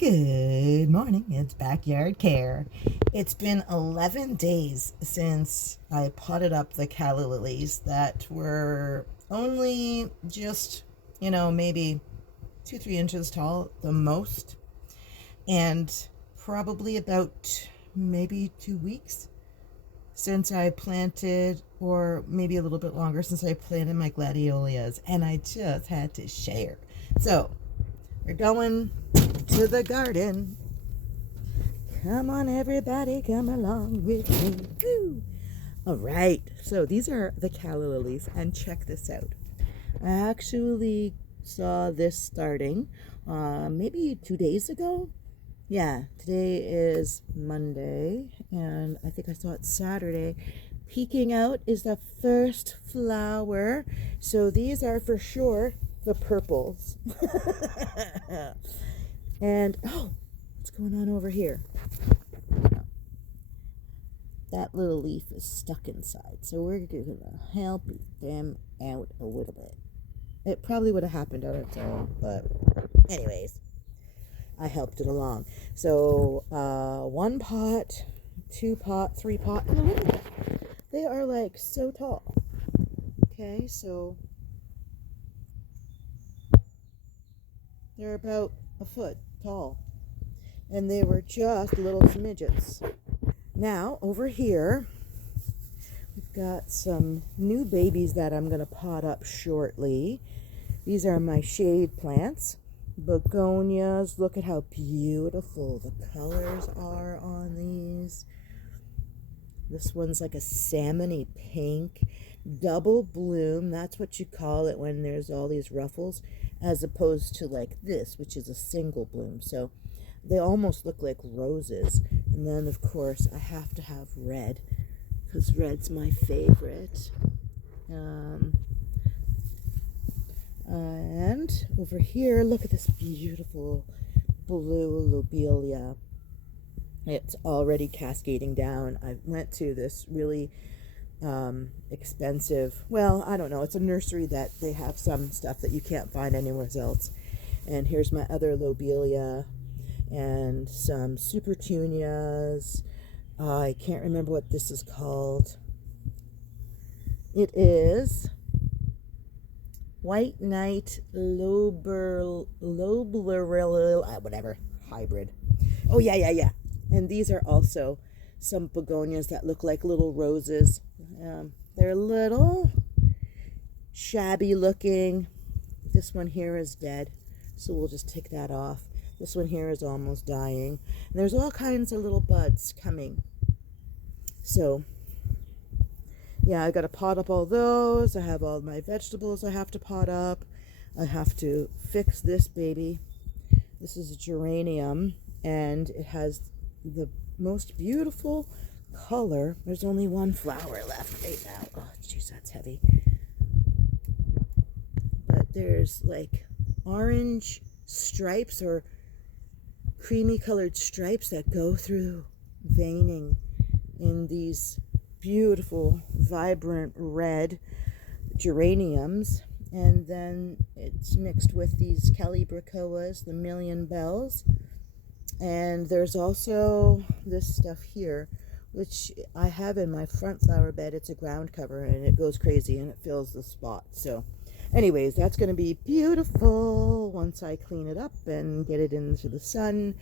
Good morning, it's Backyard Care. It's been 11 days since I potted up the calla lilies that were only just, maybe 2, 3 inches tall, the most, and probably about maybe 2 weeks since I planted, or maybe a little bit longer since I planted my gladiolus, and I just had to share. So, we're going to the garden. Come on, everybody, come along with me. Woo! All right, so these are the calla lilies, and check this out. I actually saw this starting maybe 2 days ago. Yeah, today is Monday, and I think I saw it Saturday. Peeking out is the first flower. So these are for sure the purples. And, what's going on over here? That little leaf is stuck inside, so we're going to help them out a little bit. It probably would have happened on its own, but anyways, I helped it along. So, 1 pot, 2 pot, 3 pot, and look at them. They are like so tall. Okay, so they're about a foot tall, and they were just little smidgets. Now, over here, we've got some new babies that I'm going to pot up shortly. These are my shade plants. Begonias. Look at how beautiful the colors are on these. This one's like a salmony pink. Double bloom. That's what you call it when there's all these ruffles, as opposed to like this, which is a single bloom. So they almost look like roses. And then, of course, I have to have red, because red's my favorite. And over here, look at this beautiful blue lobelia. It's already cascading down. I went to this really expensive, well, I don't know, it's a nursery that they have some stuff that you can't find anywhere else. And here's my other lobelia and some supertunias. I can't remember what this is called. It is White Knight Lobler, whatever, hybrid. Oh, yeah. And these are also some begonias that look like little roses. They're little, shabby looking. This one here is dead, so we'll just take that off. This one here is almost dying. And there's all kinds of little buds coming. So, yeah, I got to pot up all those. I have all my vegetables I have to pot up. I have to fix this baby. This is a geranium, and it has the most beautiful color. There's only 1 flower left right now. Oh, jeez, that's heavy. But there's like orange stripes or creamy colored stripes that go through veining in these beautiful, vibrant red geraniums. And then it's mixed with these calibrachoas, the million bells. And there's also this stuff here, which I have in my front flower bed. It's a ground cover, and it goes crazy, and it fills the spot. So anyways, that's going to be beautiful once I clean it up and get it into the sun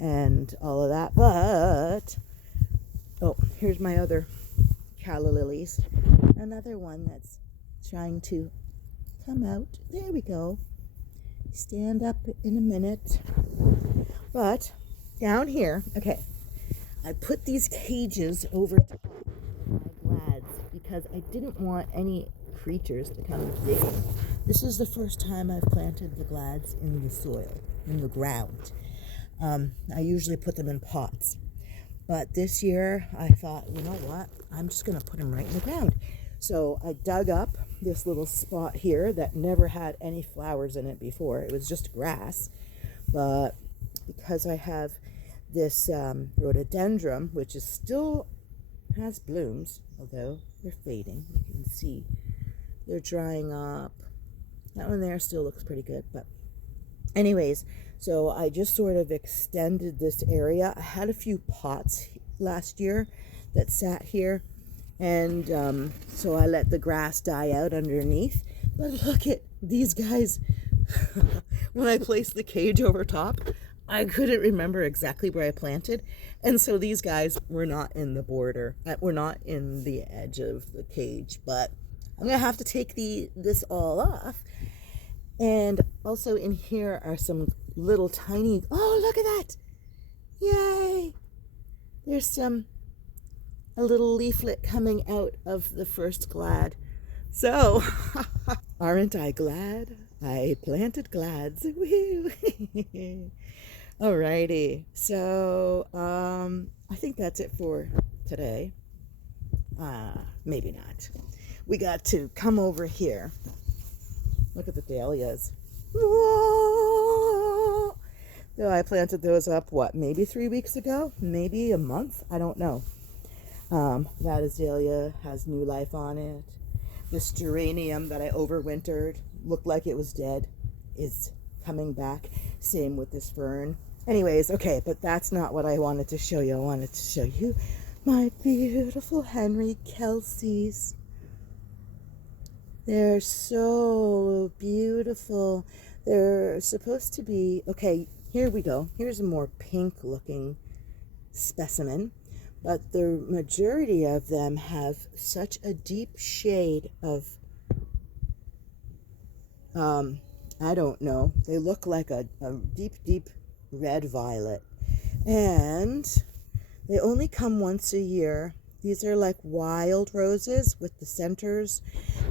and all of that. But, here's my other calla lilies. Another one that's trying to come out. There we go. Stand up in a minute. But down here, okay, I put these cages over top my glads because I didn't want any creatures to come digging. This is the first time I've planted the glads in the soil, in the ground. I usually put them in pots. But this year I thought, you know what, I'm just going to put them right in the ground. So I dug up this little spot here that never had any flowers in it before. It was just grass. But because I have this rhododendron, which is still has blooms, although they're fading. You can see they're drying up. That one there still looks pretty good. But anyways, So I just sort of extended this area. I had a few pots last year that sat here, and so I let the grass die out underneath. But look at these guys. When I placed the cage over top, I couldn't remember exactly where I planted, and so these guys were not in the border, were not in the edge of the cage. But I'm gonna have to take this all off. And also in here are some little tiny, oh, look at that! Yay! There's a little leaflet coming out of the first glad. So, aren't I glad I planted glads? Woo! Alrighty, so I think that's it for today. Maybe not. We got to come over here. Look at the dahlias. Whoa! So I planted those up, what, maybe 3 weeks ago? Maybe a month? I don't know. That azalea has new life on it. This geranium that I overwintered, looked like it was dead, is coming back. Same with this fern. Anyways, okay, but that's not what I wanted to show you. I wanted to show you my beautiful Henry Kelseys. They're so beautiful. They're supposed to be, okay, here we go. Here's a more pink looking specimen, but the majority of them have such a deep shade of, I don't know. They look like a deep, deep red violet. And they only come once a year. These are like wild roses with the centers,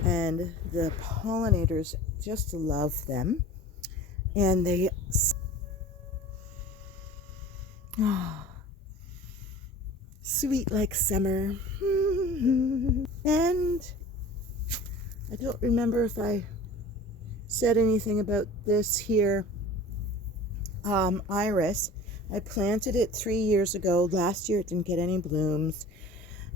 and the pollinators just love them. And they, sweet like summer. And I don't remember if I said anything about this here. Iris, I planted it 3 years ago. Last year it didn't get any blooms.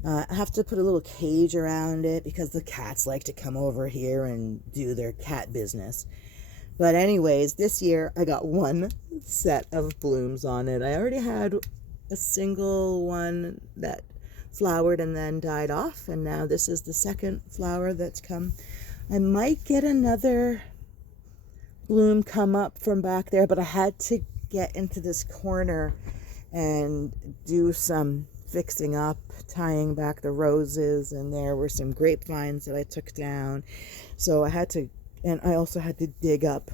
I have to put a little cage around it because the cats like to come over here and do their cat business. But anyways, this year I got one set of blooms on it. I already had a single one that flowered and then died off, and now this is the second flower that's come. I might get another bloom come up from back there, but I had to get into this corner and do some fixing up, tying back the roses, and there were some grapevines that I took down. So I had to, and I also had to dig up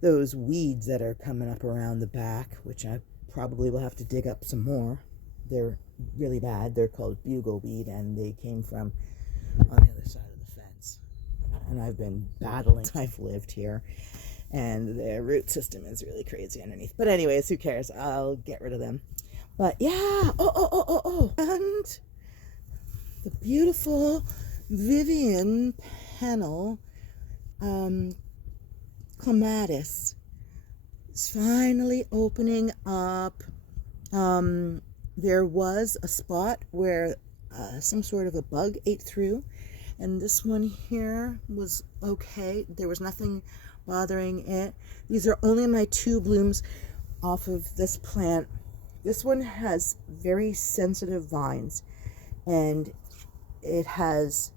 those weeds that are coming up around the back, which I probably will have to dig up some more. They're really bad. They're called bugleweed, and they came from on the other side of the fence. And I've been battling. I've lived here, and their root system is really crazy underneath. But anyways, who cares? I'll get rid of them. But yeah, and the beautiful Vivian Pennell clematis is finally opening up. There was a spot where some sort of a bug ate through, and this one here was okay. There was nothing bothering it. These are only my 2 blooms off of this plant. This one has very sensitive vines, and it has,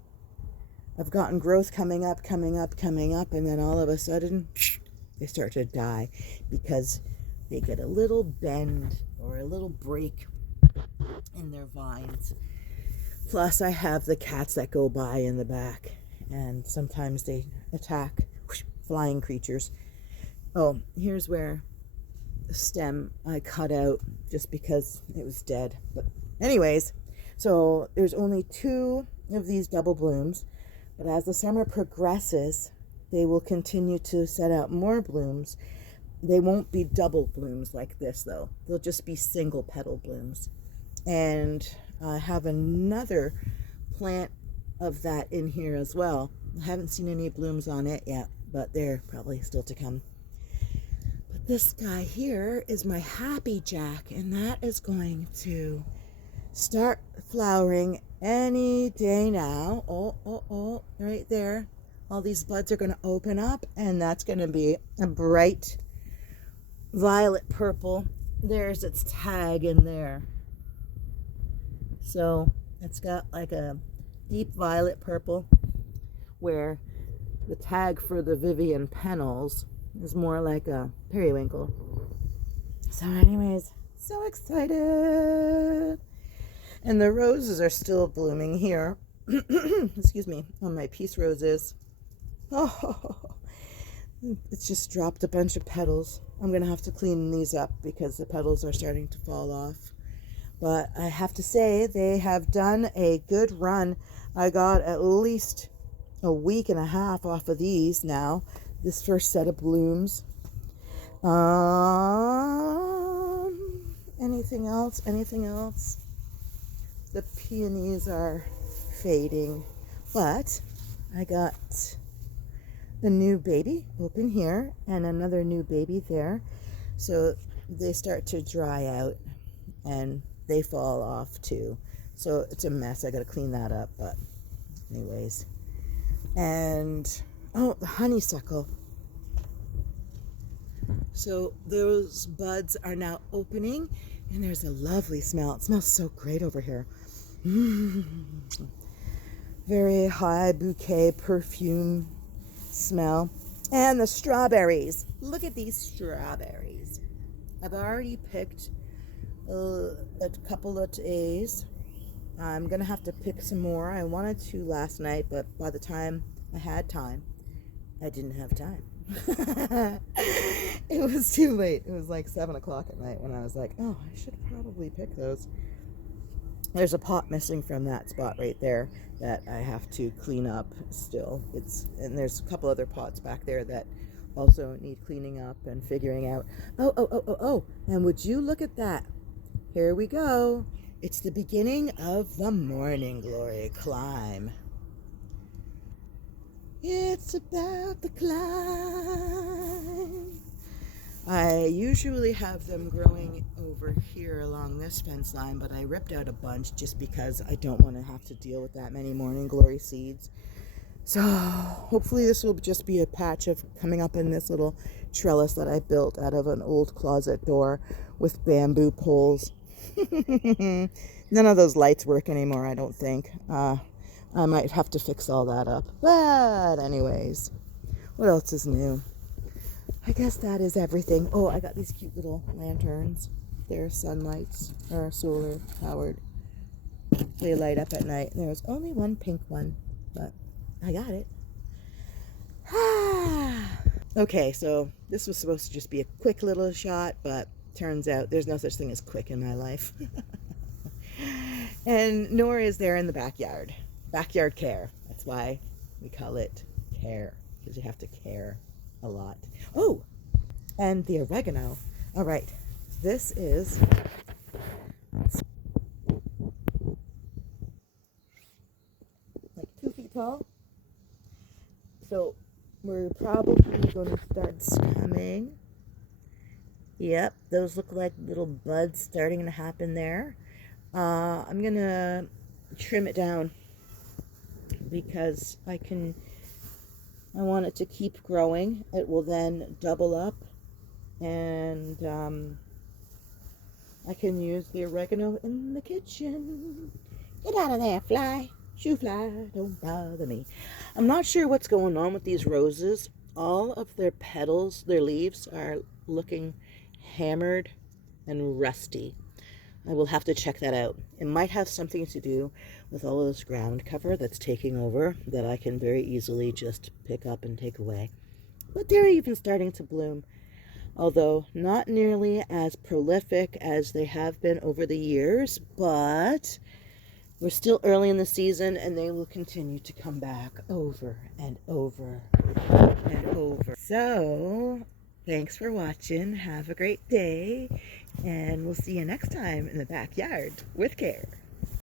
I've gotten growth coming up, and then all of a sudden they start to die because they get a little bend or a little break in their vines. Plus I have the cats that go by in the back, and sometimes they attack flying creatures. Oh, here's where the stem I cut out just because it was dead. But anyways, so there's only 2 of these double blooms, but as the summer progresses, they will continue to set out more blooms. They won't be double blooms like this though. They'll just be single petal blooms. And I have another plant of that in here as well. I haven't seen any blooms on it yet, but they're probably still to come. But this guy here is my Happy Jack, and that is going to start flowering any day now. Oh, right there. All these buds are going to open up, and that's going to be a bright violet purple. There's its tag in there. So it's got like a deep violet purple, where the tag for the Vivian Pennels is more like a periwinkle. So anyways, so excited. And the roses are still blooming here. Excuse me, on my peace roses. Oh, it's just dropped a bunch of petals. I'm going to have to clean these up because the petals are starting to fall off. But I have to say, they have done a good run. I got at least a week and a half off of these now. This first set of blooms. Anything else? Anything else? The peonies are fading. But I got a new baby open here and another new baby there. So they start to dry out and they fall off too. So it's a mess. I got to clean that up. But anyways. And, oh, the honeysuckle. So those buds are now opening and there's a lovely smell. It smells so great over here. Very high bouquet perfume smell. And the strawberries. Look at these strawberries. I've already picked a couple of days. I'm going to have to pick some more. I wanted to last night, but by the time I had time, I didn't have time. It was too late. It was like 7 o'clock at night when I was like, oh, I should probably pick those. There's a pot missing from that spot right there that I have to clean up still. And there's a couple other pots back there that also need cleaning up and figuring out. Oh. And would you look at that? Here we go. It's the beginning of the morning glory climb. It's about the climb. I usually have them growing over here along this fence line, but I ripped out a bunch just because I don't want to have to deal with that many morning glory seeds. So hopefully this will just be a patch of coming up in this little trellis that I built out of an old closet door with bamboo poles. None of those lights work anymore, I don't think. I might have to fix all that up. But anyways, what else is new? I guess that is everything. Oh, I got these cute little lanterns. They're sunlights, or solar powered. They light up at night. There's only one pink one, but I got it. Okay, so this was supposed to just be a quick little shot, but turns out there's no such thing as quick in my life. And nor is there in the backyard. Backyard care. That's why we call it care, because you have to care a lot. Oh, and the oregano. All right, this is like 2 feet tall. So we're probably going to start coming. Yep, those look like little buds starting to happen there. I'm going to trim it down because I want it to keep growing. It will then double up and I can use the oregano in the kitchen. Get out of there, fly. Shoo fly, don't bother me. I'm not sure what's going on with these roses. All of their petals, their leaves are looking hammered and rusty. I will have to check that out. It might have something to do with all of this ground cover that's taking over that I can very easily just pick up and take away. But they're even starting to bloom, although not nearly as prolific as they have been over the years, but we're still early in the season and they will continue to come back over and over and over. So, thanks for watching. Have a great day. And we'll see you next time in the backyard with care.